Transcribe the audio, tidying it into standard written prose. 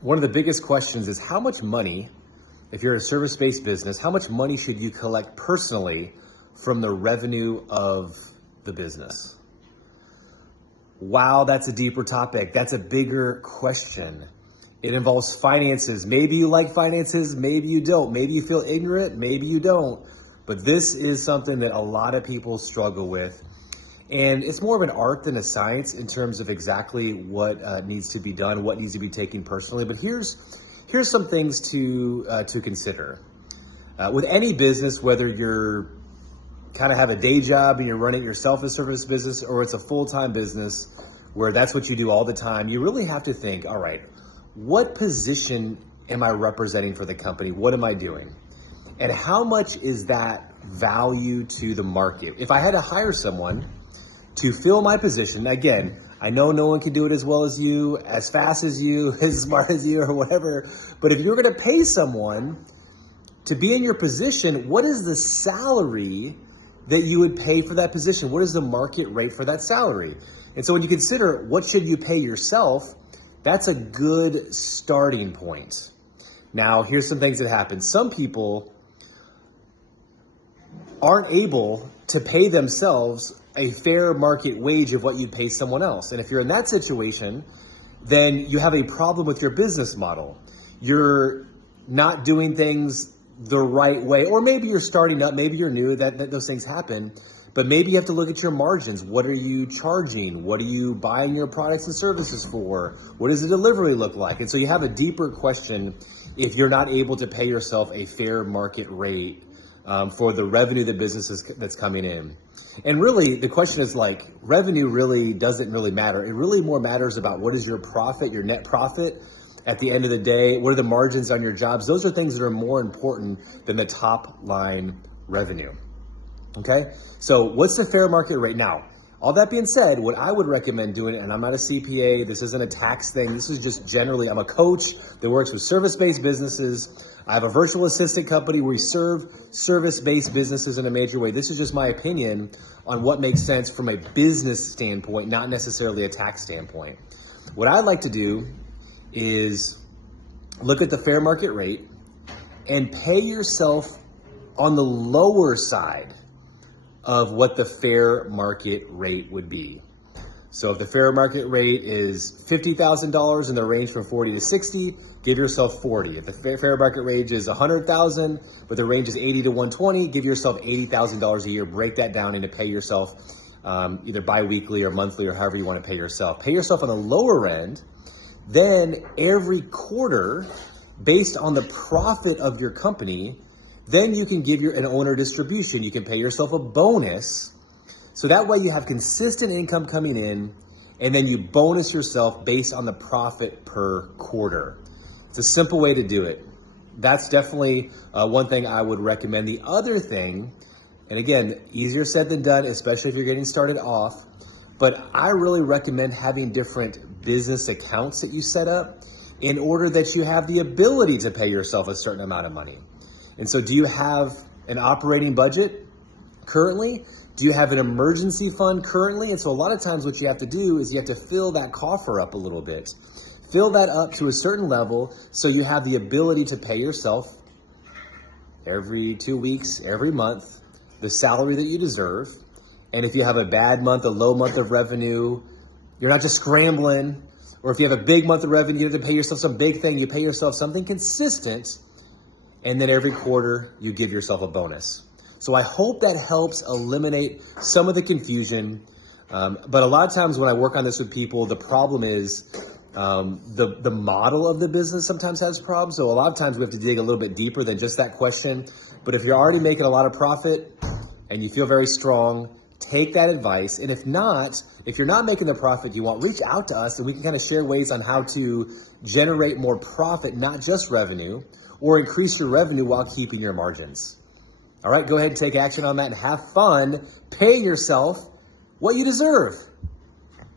One of the biggest questions is how much money, if you're a service-based business, how much money should you collect personally from the revenue of the business? Wow, that's a deeper topic. That's a bigger question. It involves finances. Maybe you like finances, maybe you don't. Maybe you feel ignorant, maybe you don't. But this is something that a lot of people struggle with. And it's more of an art than a science in terms of exactly what needs to be done, what needs to be taken personally. But here's some things to consider. With any business, whether you're kind of have a day job and you're running it yourself as a service business, or it's a full-time business where that's what you do all the time, you really have to think, all right, what position am I representing for the company? What am I doing? And how much is that value to the market? If I had to hire someone to fill my position, again, I know no one can do it as well as you, as fast as you, as smart as you, or whatever, but if you're gonna pay someone to be in your position, what is the salary that you would pay for that position? What is the market rate for that salary? And so when you consider what should you pay yourself, that's a good starting point. Now, here's some things that happen. Some people aren't able to pay themselves a fair market wage of what you'd pay someone else. And if you're in that situation, then you have a problem with your business model. You're not doing things the right way, or maybe you're starting up, maybe you're new, that those things happen, but maybe you have to look at your margins. What are you charging? What are you buying your products and services for? What does the delivery look like? And so you have a deeper question if you're not able to pay yourself a fair market rate for the revenue that that's coming in. And really, the question is like, revenue really doesn't really matter. It really more matters about what is your profit, your net profit at the end of the day. What are the margins on your jobs? Those are things that are more important than the top line revenue. Okay, so what's the fair market rate? Now, all that being said, what I would recommend doing, and I'm not a CPA, this isn't a tax thing, this is just generally, I'm a coach that works with service-based businesses. I have a virtual assistant company where we serve service-based businesses in a major way. This is just my opinion on what makes sense from a business standpoint, not necessarily a tax standpoint. What I'd like to do is look at the fair market rate and pay yourself on the lower side of what the fair market rate would be. So if the fair market rate is $50,000 in the range from 40 to 60, give yourself 40. If the fair market rate is 100,000, but the range is 80 to 120, give yourself $80,000 a year. Break that down into pay yourself either bi-weekly or monthly or however you want to pay yourself. Pay yourself on the lower end. Then every quarter, based on the profit of your company, then you can give an owner distribution. You can pay yourself a bonus. So that way you have consistent income coming in, and then you bonus yourself based on the profit per quarter. It's a simple way to do it. That's definitely one thing I would recommend. The other thing, and again, easier said than done, especially if you're getting started off, but I really recommend having different business accounts that you set up in order that you have the ability to pay yourself a certain amount of money. And so do you have an operating budget currently? Do you have an emergency fund currently? And so a lot of times what you have to do is you have to fill that coffer up a little bit. Fill that up to a certain level so you have the ability to pay yourself every 2 weeks, every month, the salary that you deserve. And if you have a bad month, a low month of revenue, you're not just scrambling. Or if you have a big month of revenue, you have to pay yourself some big thing. You pay yourself something consistent. And then every quarter, you give yourself a bonus. So I hope that helps eliminate some of the confusion. But a lot of times when I work on this with people, the problem is the model of the business sometimes has problems. So a lot of times we have to dig a little bit deeper than just that question. But if you're already making a lot of profit and you feel very strong, take that advice. And if you're not making the profit you want, reach out to us and we can kind of share ways on how to generate more profit, not just revenue, or increase your revenue while keeping your margins. All right, go ahead and take action on that and have fun. Pay yourself what you deserve.